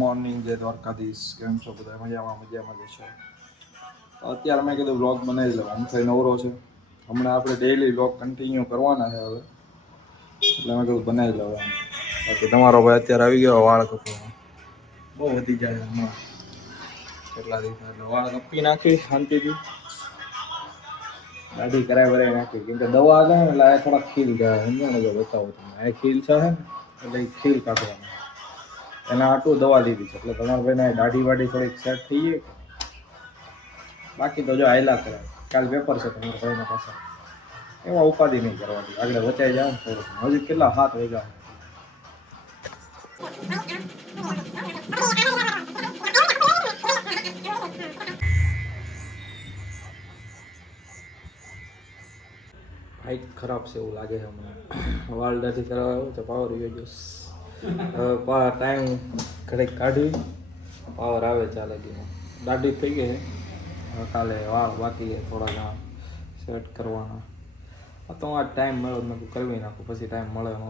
Morning જય દ્વારકાધીશ. કેમ છો બધા? મજામાં જશો. અત્યારે મેં કીધું વ્લોગ બનાવી લઉં. આમ થઈ નવરો છે. હમણાં આપણે ડેઈલી વ્લોગ કન્ટિન્યુ કરવાના છે હવે, એટલે મેં કીધું બનાવી લઉં. બાકી તમારો ભાઈ અત્યારે આવી ગયો વાળ કપવા. બહુ વધી જાય હમણાં કેટલા દિવસ, એટલે વાળ કપી નાખી શાંતિથી. દાઢી કરાવી નાખી, કેમ કે દવા આવે ને એટલે થોડાક ખીલ જાય. સમજો બતાવો તમને ખીલ છે ને, એટલે ખીલ કાઢવાનું એના આટલું દવા લીધી છે. એટલે તમારા ભાઈને દાઢી વાઢી થોડીક સેટ થઈ જાય. બાકી તો જો આયલા કરે. કાલ પેપર છે તમારા ભાઈના પાસે, એમાં ઉપાધિ નહીં કરવાની. આગળ વચાઈ જાવ ને થોડુંક. હજી કેટલા 7 વાગ્યા. હાઈટ ખરાબ છે એવું લાગે છે મને. વાળ દાઢી કરાવવા આવ્યો તો પાવર આવી ગયો. હવે ટાઈમ ઘડીક કાઢી પાવર આવે ચાલે ગયો. દાઢી થઈ ગઈ છે. કાલે વાળ બાકી છે થોડા ઘણા સેટ કરવાના. તો આ ટાઈમ મળ્યો મેં કરવી નાખું, પછી ટાઈમ મળે ન,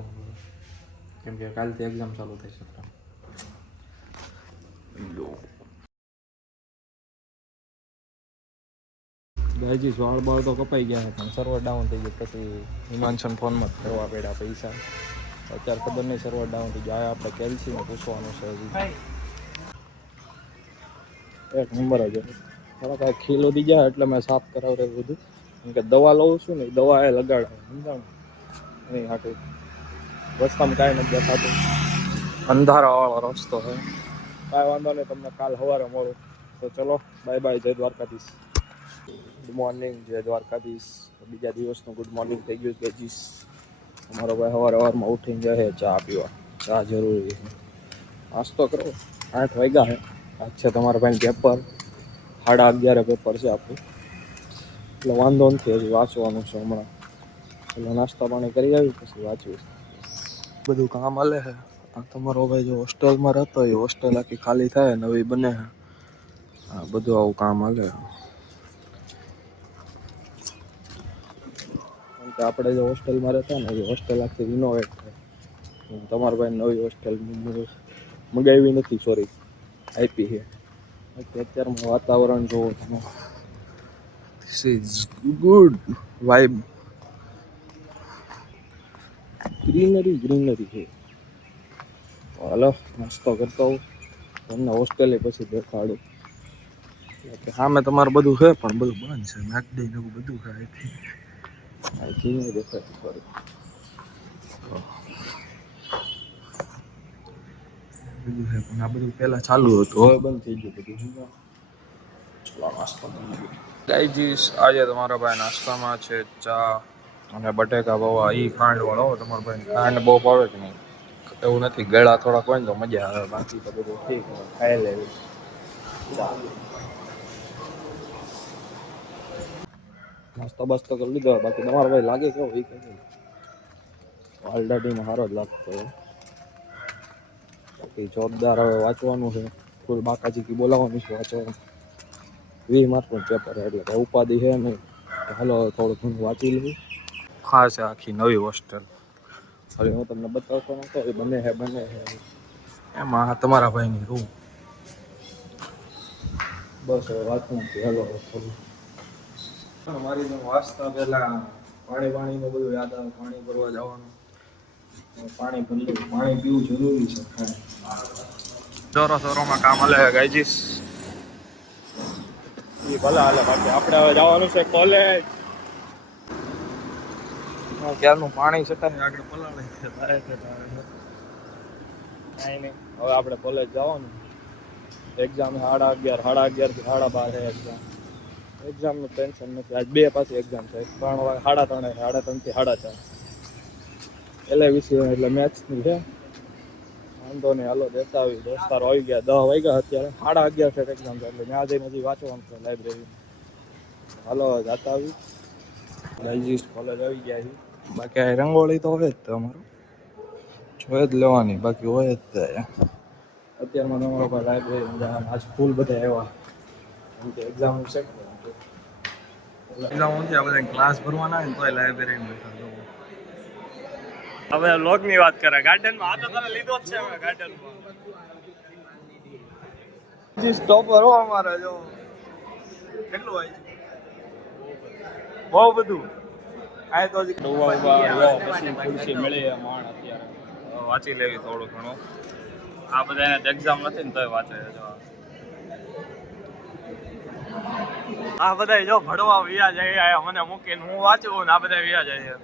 કેમ કે કાલથી એક્ઝામ ચાલુ થઈ છે. ગાયજી વાળ બાળ તો કપાઈ ગયા પણ સર્વર ડાઉન થઈ ગયું. પછી હિમાંશન ફોનમાં જ કરવા પડ્યા પૈસા. અત્યારે ખબર નહીં સર્વર ડાઉન થઈ ગયા. આપણે કેલ્સીને પૂછવાનું છે હજી. એક નંબર જ થોડા કાંઈ ખીલ વધી જાય એટલે મેં સાફ કરાવડે બધું. કેમ કે દવા લઉં છું ને, દવા એ લગાડે સમજાણું નહીં હાટું. રસ્તામાં કાંઈ નથી દેખાતું, અંધારાવાળો રસ્તો છે. કાંઈ વાંધો નહીં, તમને કાલ સવારે મળું. તો ચલો બાય બાય. જય દ્વારકાધીશ. ગુડ મોર્નિંગ, જય દ્વારકાધીશ. બીજા દિવસનું ગુડ મોર્નિંગ થઈ ગયું કે જીસ. અમારો ભાઈ સવારમાં ઉઠીને જાય ચા પીવા. ચા જરૂરી છે. નાસ્તો કરો. 8 વાગ્યા છે. આજ છે તમારા ભાઈ પેપર. 11:30 પેપર છે આપણું, એટલે વાંધો નથી. હજી વાંચવાનું છે હમણાં. એટલે નાસ્તા પાણી કરી આવી પછી વાંચવું. બધું કામ હાલે છે. તમારો ભાઈ જો હોસ્ટેલમાં રહેતો હોય, હોસ્ટેલ આખી ખાલી થાય નવી બને છે. હા, બધું આવું કામ હાલે. કેમ કે આપણે જે હોસ્ટેલમાં રહેતા ને, એ હોસ્ટેલ આખી રિનોવેટ થાય. તમારા ભાઈ નવી હોસ્ટેલ મંગાવી નથી, સોરી આપી છે. અત્યારમાં વાતાવરણ જોવો તમે. This is good vibe. Greenery છે. હાલો નાસ્તો કરતો હોઉં તમને હોસ્ટેલે પછી દેખાડું. સામે તમારે બધું છે પણ બધું બંધ છે. મેકડી ને બધું છે. અહીંથી નહીં દેખાતું ખરું. બધું છે પણ આ બધું પહેલાં ચાલુ હતું, હવે બંધ થઈ ગયું બધું. ચલો નાસ્તો કરી લઈએ. ગાઈજીસ આજે તમારા ભાઈ નાસ્તામાં છે ચા અને બટેકા પૌવા. એ ખાંડ વાળો. તમારા ભાઈ ખાંડ બહુ ભાવે કે નહીં એવું નથી. ગળા થોડાક હોય ને તો મજા આવે. બાકી તો બધું ઠીક હોય, ખાઈ લેવી. નાસ્તો બાસ્તો કરી લીધો. બાકી તમારો ભાઈ લાગે કેવો એ કહે. વાલ દાઢીમાં સારો જ લાગતો હોય. બાકી જોરદાર. હવે વાંચવાનું છે. ફૂલ બાકાજી બોલાવવાનું છે વાંચવાનું. 20 માર્કનું પેપર એટલે કઈ ઉપાધિ છે નહીં. હાલો થોડું ઘણું વાંચી લઉં. ખાસ આખી નવી હોસ્ટેલ. હવે હું તમને બતાવતો નતો, એ બને છે એમાં તમારા ભાઈની રૂમ. બસ હવે વાંચવું નથી. હાલો થોડું મારી વાંચતા પહેલા પાણીનું બધું યાદ આવે. પાણી ભરવા જવાનું. પાણી પીવું જરૂરી છે. જોરોમાં કામ હાલે ગાયજીસ. એ ભલે હાલે. બાકી આપણે હવે જવાનું છે કોલેજ. ક્યારનું પાણી છટાય આગળ પલાળે છે. કાંઈ નહીં, હવે આપણે કોલેજ જવાનું. એક્ઝામ 11:30 11:30 થી 12:30 છે એક્ઝામ. એક્ઝામનું ટેન્શન નથી. આજ 2 પાછી એક્ઝામ છે. 3 વાગે 3:30 3:30 થી 4:30 એટલે વિષય એટલે મેથ્સની છે. વાંધો નહીં હાલો દેતા આવી. દોસ્તારો આવી ગયા. 10 વાગ્યા અત્યારે. 11:30 છે એક્ઝામ છે એટલે ત્યાં જઈને હજી વાંચવાનું છે લાઇબ્રેરી. હાલો જાતા આવી. ગાયજીસ કોલેજ આવી ગયા છે. બાકી આ રંગોળી તો હોય જ તમારું જોઈ જ લેવાની. બાકી હોય જ તે અત્યારમાં તમારો પાસે લાઇબ્રેરી જવાનું. આજ ફૂલ બધા આવ્યા કેમ કે એક્ઝામ છે. એક્ઝામ નથી. આ બધા ક્લાસ ભરવાના હોય ને તોય લાઇબ્રેરીમાં બેઠા જવું. હવે વ્લોગની વાત કરે. ગાર્ડનમાં આ તો તને લીધો જ છે. હવે ગાર્ડનમાં સ્ટોપર હો અમારે જો કેટલું હોય છે બહુ બધું આ તો પછી ખુરશી મળી માણ અત્યારે વાંચી લેવી થોડું ઘણું આ બધા એને એક્ઝામ નથી ને તોય વાંચે જો આ બધા જો ભણવા વ્યા જાય મને મૂકીને હું વાંચું ને આ બધા વ્યા જાય